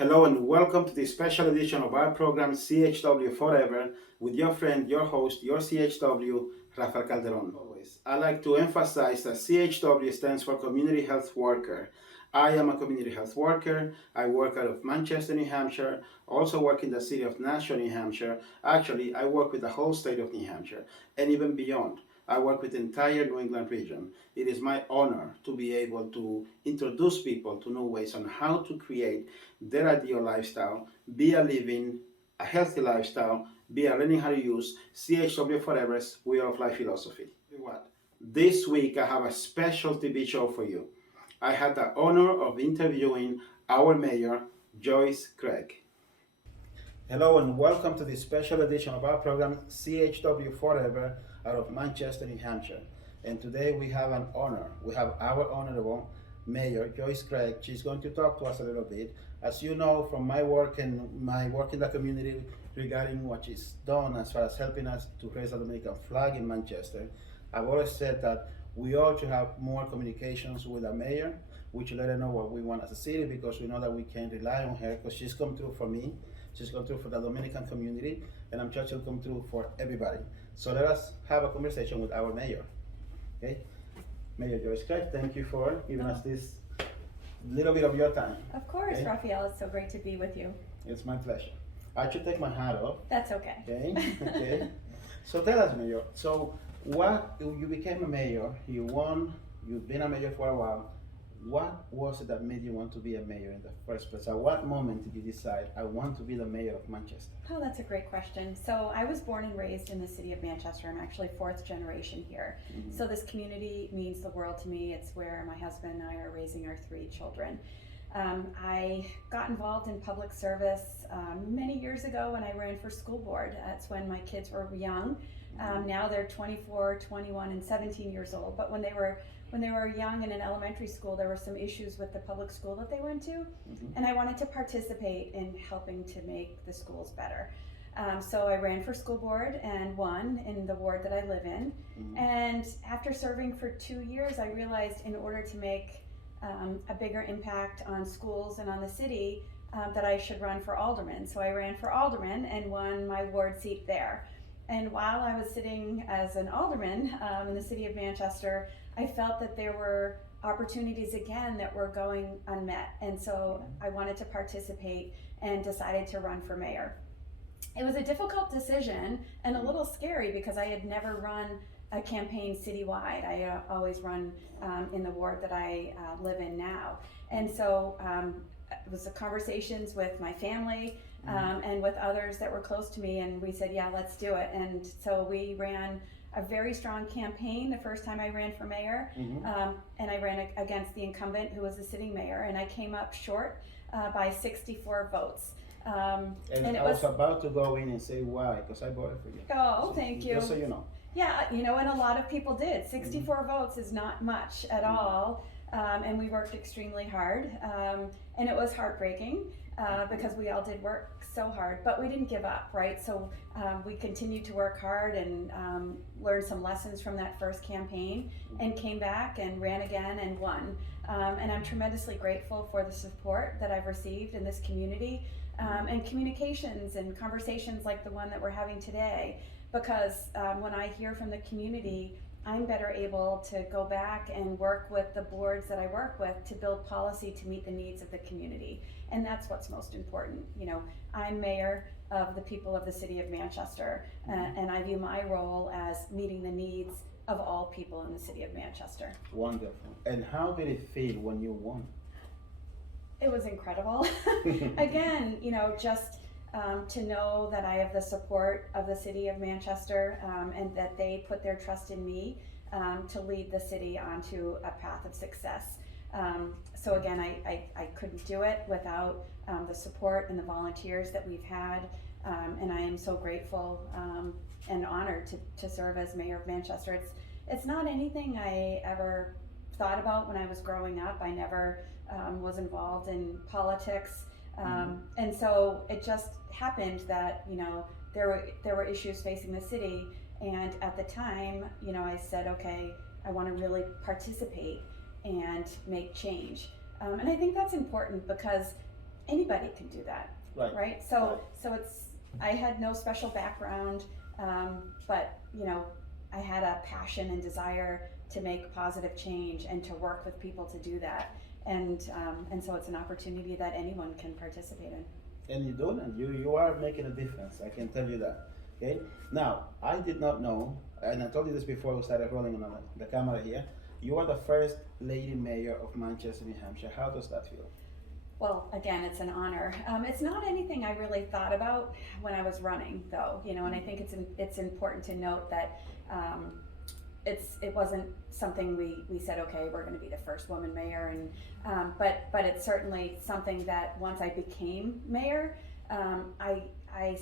Hello and welcome to this special edition of our program CHW4EVER with your friend, your host, your CHW, Rafael Calderon. Always, I like to emphasize that CHW stands for Community Health Worker. I am a community health worker. I work out of Manchester, New Hampshire, also work in the city of Nashua, New Hampshire. Actually, I work with the whole state of New Hampshire and even beyond. I work with the entire New England region. It is my honor to be able to introduce people to new ways on how to create their ideal lifestyle, be a living, a healthy lifestyle, be a learning how to use CHW4EVER's Wheel of Life philosophy. What? This week I have a special TV show for you. I had the honor of interviewing our mayor, Joyce Craig. Hello and welcome to this special edition of our program CHW4EVER out of Manchester, New Hampshire. And today we have an honor. We have our honorable Mayor Joyce Craig. She's going to talk to us a little bit. As you know from my work and my work in the community regarding what she's done as far as helping us to raise the Dominican flag in Manchester, I've always said that we ought to have more communications with the mayor. We should let her know what we want as a city because we know that we can rely on her because she's come through for me. She's come through for the Dominican community, and I'm sure she'll come through for everybody. So let us have a conversation with our mayor. Okay? Mayor Joyce Craig, thank you for giving us this little bit of your time. Of course, Okay? Rafael, it's so great to be with you. It's my pleasure. I should take my hat off. That's okay. Okay? Okay. So tell us, Mayor. So you became a mayor, you won, you've been a mayor for a while. What was it that made you want to be a mayor in the first place? At what moment did you decide, I want to be the mayor of Manchester? Oh, that's a great question. So I was born and raised in the city of Manchester. I'm actually fourth generation here. Mhm. So this community means the world to me. It's where my husband and I are raising our three children. I got involved in public service many years ago when I ran for school board. That's when my kids were young. Now they're 24, 21, and 17 years old. But when they were young and in elementary school, there were some issues with the public school that they went to, and I wanted to participate in helping to make the schools better. So I ran for school board and won in the ward that I live in. And after serving for 2 years, I realized in order to make a bigger impact on schools and on the city, that I should run for alderman. So I ran for alderman and won my ward seat there. And while I was sitting as an alderman in the city of Manchester, I felt that there were opportunities again that were going unmet. And so I wanted to participate and decided to run for mayor. It was a difficult decision and a little scary because I had never run a campaign citywide. I always run in the ward that I live in now. And so it was the conversations with my family and with others that were close to me, and we said, yeah, let's do it. And so we ran a very strong campaign the first time I ran for mayor, and I ran against the incumbent who was the sitting mayor, and I came up short by 64 votes. And I was about to go in and say why, because I voted for you. Oh, So, thank you. Just so you know. Yeah, and a lot of people did. 64 votes is not much at all, and we worked extremely hard, and it was heartbreaking because we all did work so hard, but we didn't give up, right? So we continued to work hard and learned some lessons from that first campaign and came back and ran again and won. And I'm tremendously grateful for the support that I've received in this community and communications and conversations like the one that we're having today. Because when I hear from the community, I'm better able to go back and work with the boards that I work with to build policy to meet the needs of the community. And that's what's most important. I'm mayor of the people of the city of Manchester, and I view my role as meeting the needs of all people in the city of Manchester. Wonderful. And how did it feel when you won? It was incredible. Again, just to know that I have the support of the city of Manchester and that they put their trust in me to lead the city onto a path of success. So again, I couldn't do it without the support and the volunteers that we've had, and I am so grateful and honored to serve as mayor of Manchester. It's not anything I ever thought about when I was growing up. I never was involved in politics. And so it just happened that there were issues facing the city, and at the time I said, okay, I want to really participate and make change, and I think that's important because anybody can do that, Right. right? So I had no special background, but I had a passion and desire to make positive change and to work with people to do that. And so it's an opportunity that anyone can participate in. And you do, and you are making a difference. I can tell you that. Okay. Now, I did not know, and I told you this before we started rolling on the camera here. You are the first lady mayor of Manchester, New Hampshire. How does that feel? Well, again, it's an honor. It's not anything I really thought about when I was running, though. And I think it's important to note that it wasn't something we said, okay, we're going to be the first woman mayor, and but it's certainly something that once I became mayor, I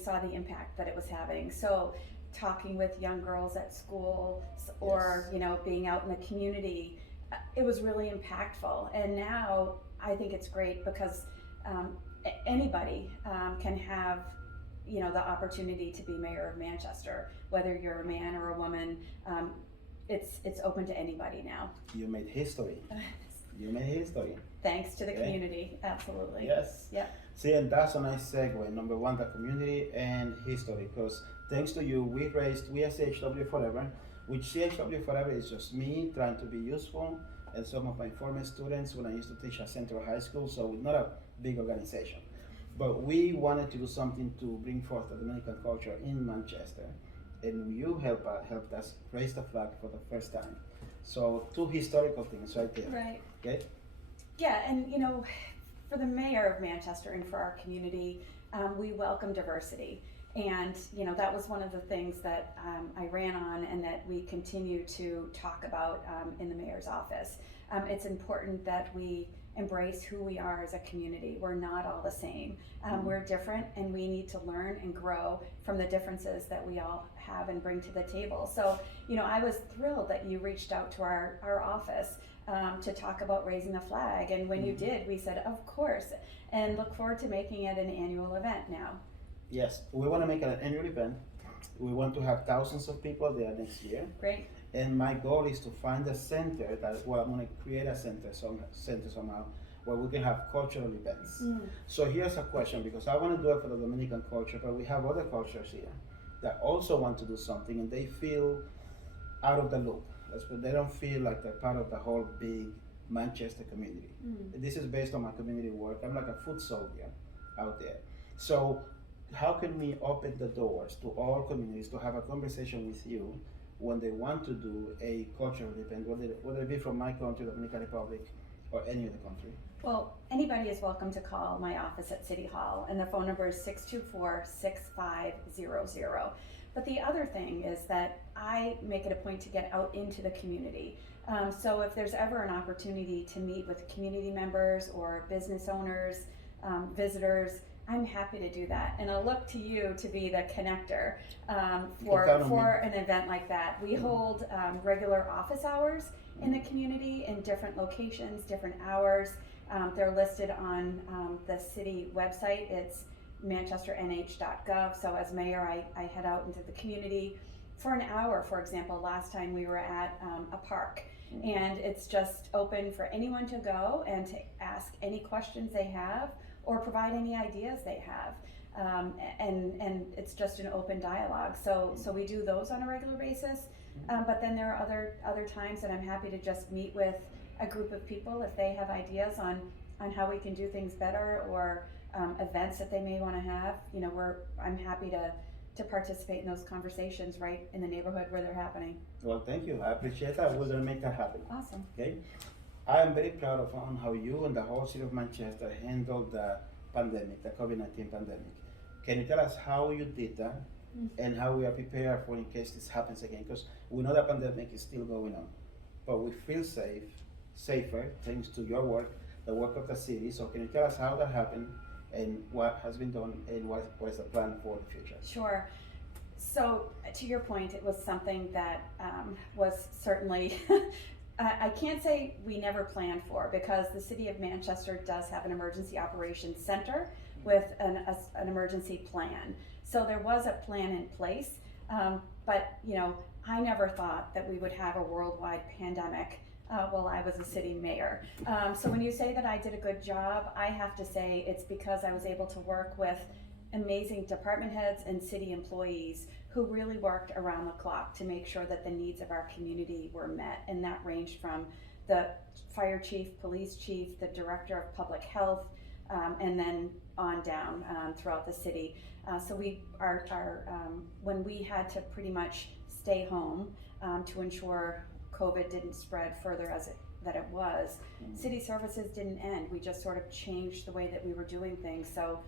saw the impact that it was having. So talking with young girls at school, or being out in the community, it was really impactful. And now I think it's great because anybody can have the opportunity to be mayor of Manchester, whether you're a man or a woman. It's open to anybody now. You made history. You made history. Thanks to the community, absolutely. Yes. Yeah. See, and that's a nice segue. Number one, the community and history, because thanks to you, we are CHW4EVER, which CHW4EVER is just me trying to be useful, and some of my former students when I used to teach at Central High School, so we're not a big organization. But we wanted to do something to bring forth the Dominican culture in Manchester, and you helped us raise the flag for the first time. So two historical things right there. Right. Okay? Yeah, and for the mayor of Manchester and for our community, we welcome diversity. And that was one of the things that I ran on and that we continue to talk about in the mayor's office. It's important that we embrace who we are as a community. We're not all the same. We're different, and we need to learn and grow from the differences that we all have and bring to the table. So I was thrilled that you reached out to our office to talk about raising the flag, and when you did, we said of course, and look forward to making it an annual event now. Yes, we want to make it an annual event. We want to have thousands of people there next year. Great. And my goal is to find a center I'm going to create a center somehow where we can have cultural events. So here's a question, because I want to do it for the Dominican culture, but we have other cultures here that also want to do something, and they feel out of the loop. They don't feel like they're part of the whole big Manchester community. This is based on my community work. I'm like a foot soldier out there. So how can we open the doors to all communities to have a conversation with you when they want to do a cultural event, whether it be from my country, the Dominican Republic, or any other country? Well, anybody is welcome to call my office at City Hall, and the phone number is 624-6500. But the other thing is that I make it a point to get out into the community. So if there's ever an opportunity to meet with community members or business owners, visitors, I'm happy to do that, and I'll look to you to be the connector for an event like that. We hold regular office hours in the community in different locations, different hours. They're listed on the city website. It's manchesternh.gov. So as mayor, I head out into the community for an hour. For example, last time we were at a park, and it's just open for anyone to go and to ask any questions they have, or provide any ideas they have, and it's just an open dialogue. So we do those on a regular basis, but then there are other times that I'm happy to just meet with a group of people if they have ideas on how we can do things better, or events that they may want to have. I'm happy to participate in those conversations right in the neighborhood where they're happening. Well, thank you. I appreciate that. We're going to make that happen. Awesome. Okay. I am very proud of how you and the whole city of Manchester handled the pandemic, the COVID-19 pandemic. Can you tell us how you did that and how we are prepared for in case this happens again? Because we know the pandemic is still going on, but we feel safer thanks to your work, the work of the city. So can you tell us how that happened and what has been done and what is the plan for the future? Sure. So to your point, it was something that was certainly I can't say we never planned for, because the city of Manchester does have an emergency operations center with an emergency plan. So there was a plan in place, but I never thought that we would have a worldwide pandemic while I was a city mayor. So when you say that I did a good job, I have to say it's because I was able to work with amazing department heads and city employees who really worked around the clock to make sure that the needs of our community were met. And that ranged from the fire chief, police chief, the director of public health, and then on down throughout the city. So when we had to pretty much stay home to ensure COVID didn't spread further that it was, city services didn't end. We just sort of changed the way that we were doing things. So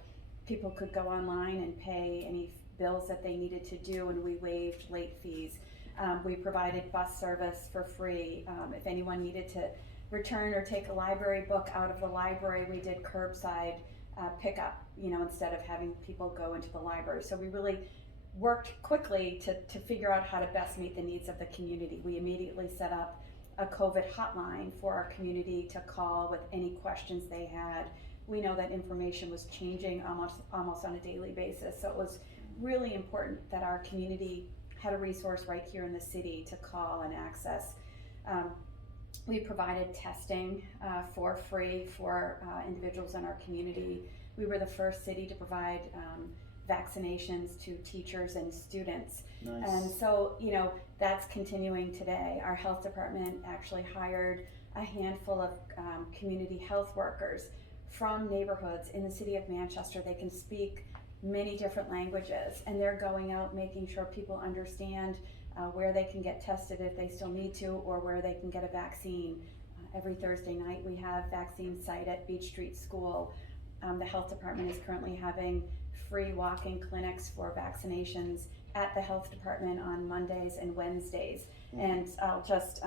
people could go online and pay any bills that they needed to do, and we waived late fees. We provided bus service for free. If anyone needed to return or take a library book out of the library, we did curbside pickup, instead of having people go into the library. So we really worked quickly to figure out how to best meet the needs of the community. We immediately set up a COVID hotline for our community to call with any questions they had. We know that information was changing almost on a daily basis, so it was really important that our community had a resource right here in the city to call and access. We provided testing for free for individuals in our community. We were the first city to provide vaccinations to teachers and students. Nice. And so, that's continuing today. Our health department actually hired a handful of community health workers from neighborhoods in the city of Manchester. They can speak many different languages, and they're going out making sure people understand where they can get tested if they still need to, or where they can get a vaccine. Every Thursday night we have vaccine site at Beach Street School. The health department is currently having free walk-in clinics for vaccinations at the health department on Mondays and Wednesdays. And I'll just,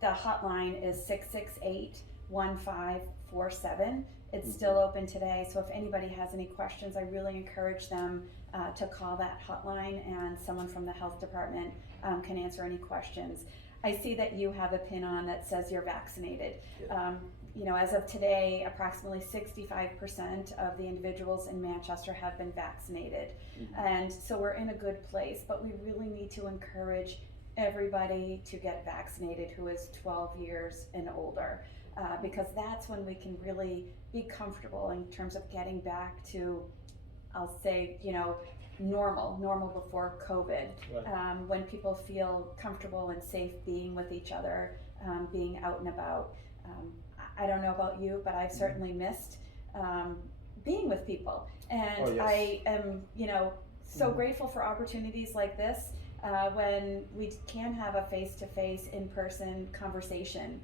the hotline is 668-1547. It's still open today, so if anybody has any questions, I really encourage them to call that hotline, and someone from the health department can answer any questions. I see that you have a pin on that says you're vaccinated. Yeah. As of today, approximately 65% of the individuals in Manchester have been vaccinated. And so we're in a good place, but we really need to encourage everybody to get vaccinated who is 12 years and older, because that's when we can really be comfortable in terms of getting back to, I'll say, normal before COVID, Right. when people feel comfortable and safe being with each other, being out and about. I don't know about you, but I've certainly missed being with people. And Oh, yes. I am, so grateful for opportunities like this, when we can have a face-to-face, in-person conversation,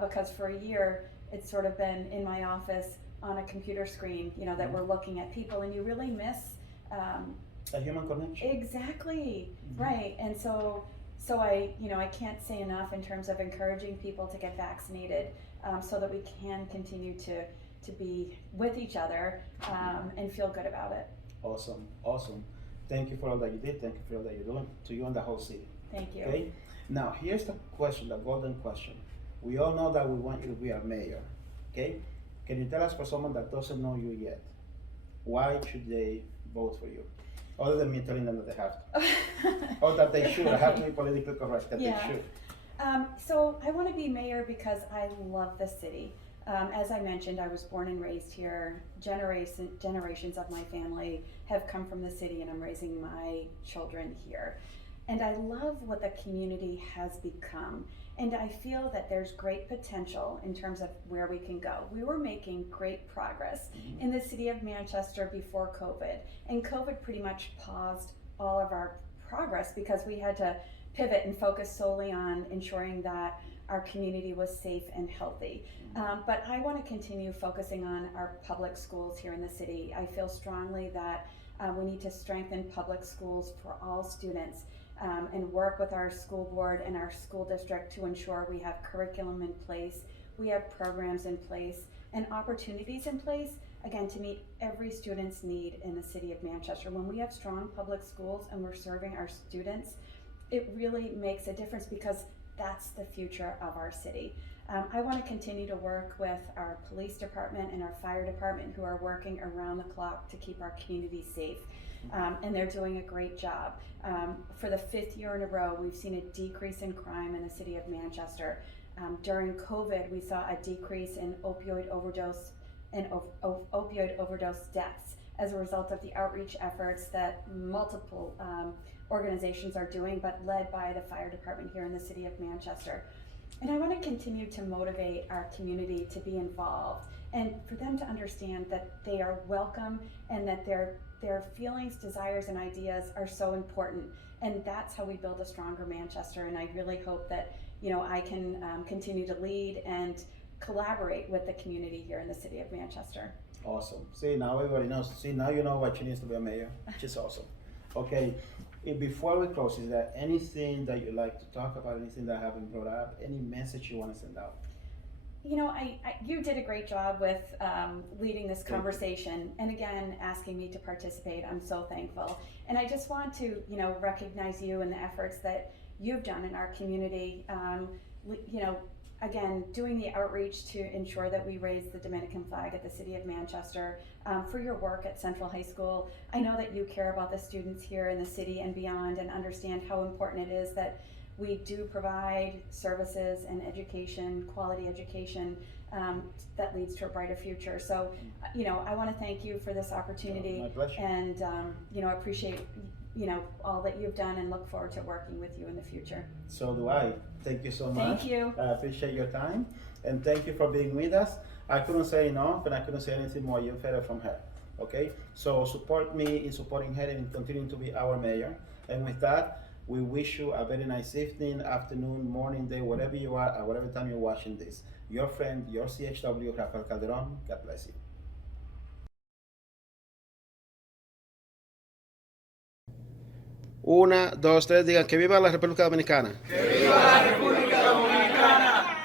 because for a year, it's sort of been in my office on a computer screen, that we're looking at people, and you really miss A human connection. exactly right. And so I can't say enough in terms of encouraging people to get vaccinated, so that we can continue to be with each other and feel good about it. Awesome. Thank you for all that you did. Thank you for all that you're doing, to you and the whole city. Thank you. Okay. Now here's the question, the golden question. We all know that we want you to be our mayor. Okay. Can you tell us, for someone that doesn't know you yet, why should they vote for you? Other than me telling them that they have to. Or that they should. I have to be politically correct, that Yeah. they should. So I want to be mayor because I love the city. As I mentioned, I was born and raised here. Generations of my family have come from the city, and I'm raising my children here. And I love what the community has become. And I feel that there's great potential in terms of where we can go. We were making great progress in the city of Manchester before COVID. And COVID pretty much paused all of our progress because we had to pivot and focus solely on ensuring that our community was safe and healthy. But I want to continue focusing on our public schools here in the city. I feel strongly that we need to strengthen public schools for all students, and work with our school board and our school district to ensure we have curriculum in place, we have programs in place, and opportunities in place, again, to meet every student's need in the city of Manchester. When we have strong public schools and we're serving our students, it really makes a difference because that's the future of our city. I want to continue to work with our police department and our fire department, who are working around the clock to keep our community safe. And they're doing a great job. For the 5th year in a row, we've seen a decrease in crime in the city of Manchester. during COVID, we saw a decrease in opioid overdose deaths as a result of the outreach efforts that multiple organizations are doing, but led by the fire department here in the city of Manchester. And I want to continue to motivate our community to be involved and for them to understand that they are welcome and that their feelings, desires, and ideas are so important. And that's how we build a stronger Manchester. And I really hope that, you know, I can continue to lead and collaborate with the community here in the city of Manchester. Awesome. See, now everybody knows. See, now you know what she needs to be a mayor, which is awesome. Okay, before we close, is there anything that you'd like to talk about, anything that I haven't brought up, any message you want to send out? You know, you did a great job with leading this conversation, and again, asking me to participate. I'm so thankful. And I just want to, you know, recognize you and the efforts that you've done in our community. You know, again, doing the outreach to ensure that we raise the Dominican flag at the City of Manchester, for your work at Central High School. I know that you care about the students here in the city and beyond and understand how important it is that we do provide services and education, quality education, that leads to a brighter future. So, you know, I want to thank you for this opportunity. My pleasure. And, you know, appreciate, you know, all that you've done and look forward to working with you in the future. So do I. Thank you so much. Thank you. I appreciate your time, and thank you for being with us. I couldn't say enough, and I couldn't say anything more. You've heard it from her. Okay? So support me in supporting her and continuing to be our mayor. And with that, we wish you a very nice evening, afternoon, morning, day, whatever you are, at whatever time you're watching this. Your friend, your CHW, Rafael Calderon. God bless you. 1, 2, 3, digan que viva la República Dominicana. ¡Que viva la República Dominicana!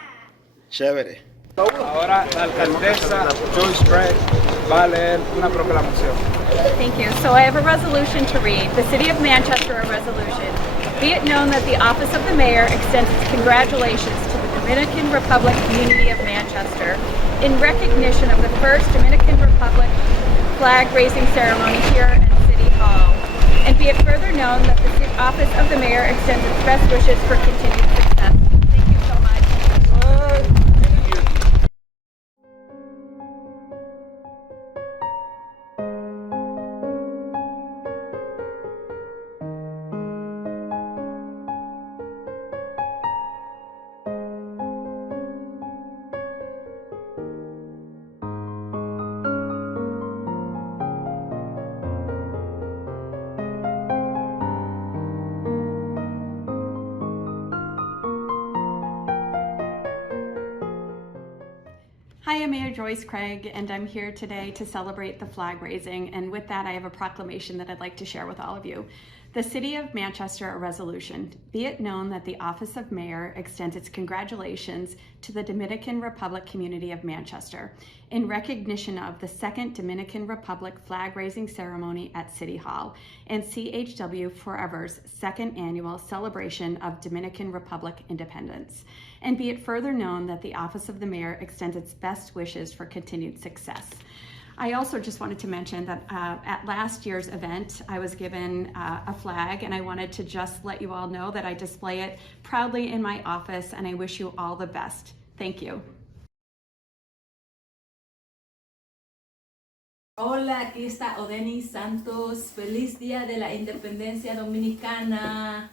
Chévere. Ahora la alcaldesa Joyce Craig va a leer una proclamación. Thank you. So I have a resolution to read. The City of Manchester, a resolution. Be it known that the Office of the Mayor extends its congratulations to the Dominican Republic community of Manchester in recognition of the first Dominican Republic flag-raising ceremony here at City Hall. And be it further known that the Office of the Mayor extends its best wishes for continued success. Thank you so much. Hi, I'm Mayor Joyce Craig, and I'm here today to celebrate the flag raising. And with that, I have a proclamation that I'd like to share with all of you. The City of Manchester, a resolution. Be it known that the Office of Mayor extends its congratulations to the Dominican Republic community of Manchester in recognition of the second Dominican Republic flag raising ceremony at City Hall and CHW4EVER's second annual celebration of Dominican Republic independence. And be it further known that the Office of the Mayor extends its best wishes for continued success. I also just wanted to mention that at last year's event, I was given a flag, and I wanted to just let you all know that I display it proudly in my office, and I wish you all the best. Thank you. Hola, aquí está Odeni Santos. Feliz Día de la Independencia Dominicana.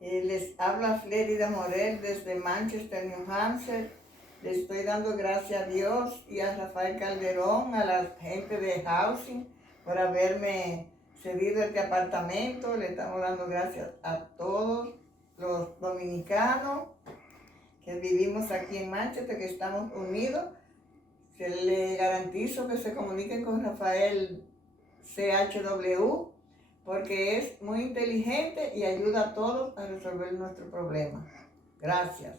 Les habla Flérida Morel desde Manchester, New Hampshire. Le estoy dando gracias a Dios y a Rafael Calderon, a la gente de Housing, por haberme cedido este apartamento. Le estamos dando gracias a todos los dominicanos que vivimos aquí en Manchester, que estamos unidos. Que le garantizo que se comuniquen con Rafael CHW, porque es muy inteligente y ayuda a todos a resolver nuestro problema. Gracias.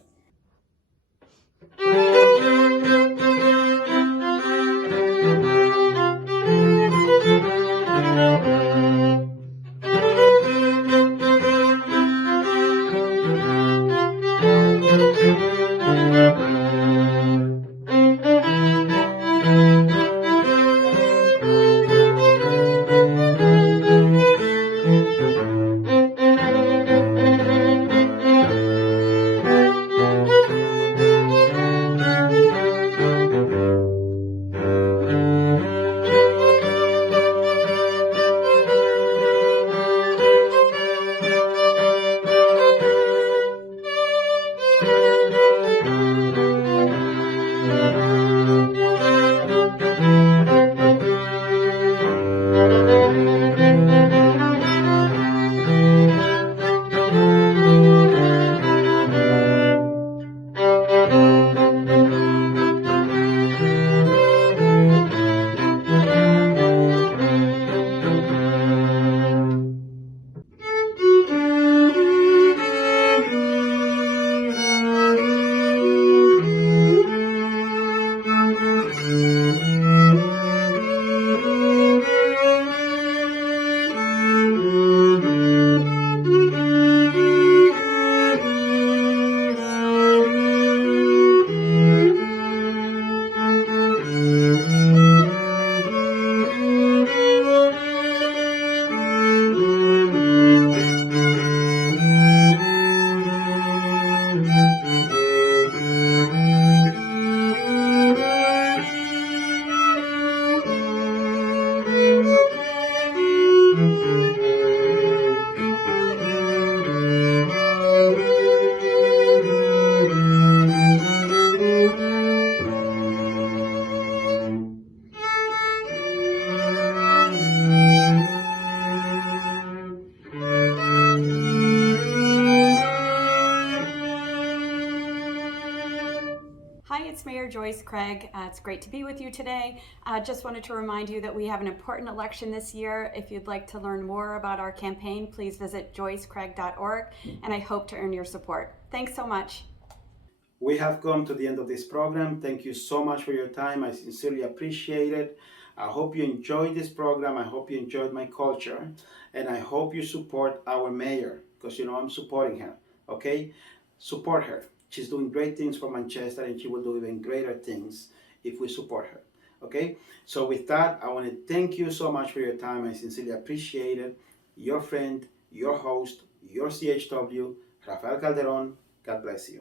Craig. It's great to be with you today. Just wanted to remind you that we have an important election this year. If you'd like to learn more about our campaign, please visit joycecraig.org, and I hope to earn your support. Thanks so much. We have come to the end of this program. Thank you so much for your time. I sincerely appreciate it. I hope you enjoyed this program. I hope you enjoyed my culture. And I hope you support our mayor, because I'm supporting her. Okay? Support her. She's doing great things for Manchester, and she will do even greater things if we support her. Okay? So with that, I want to thank you so much for your time. I sincerely appreciate it. Your friend, your host, your CHW, Rafael Calderon. God bless you.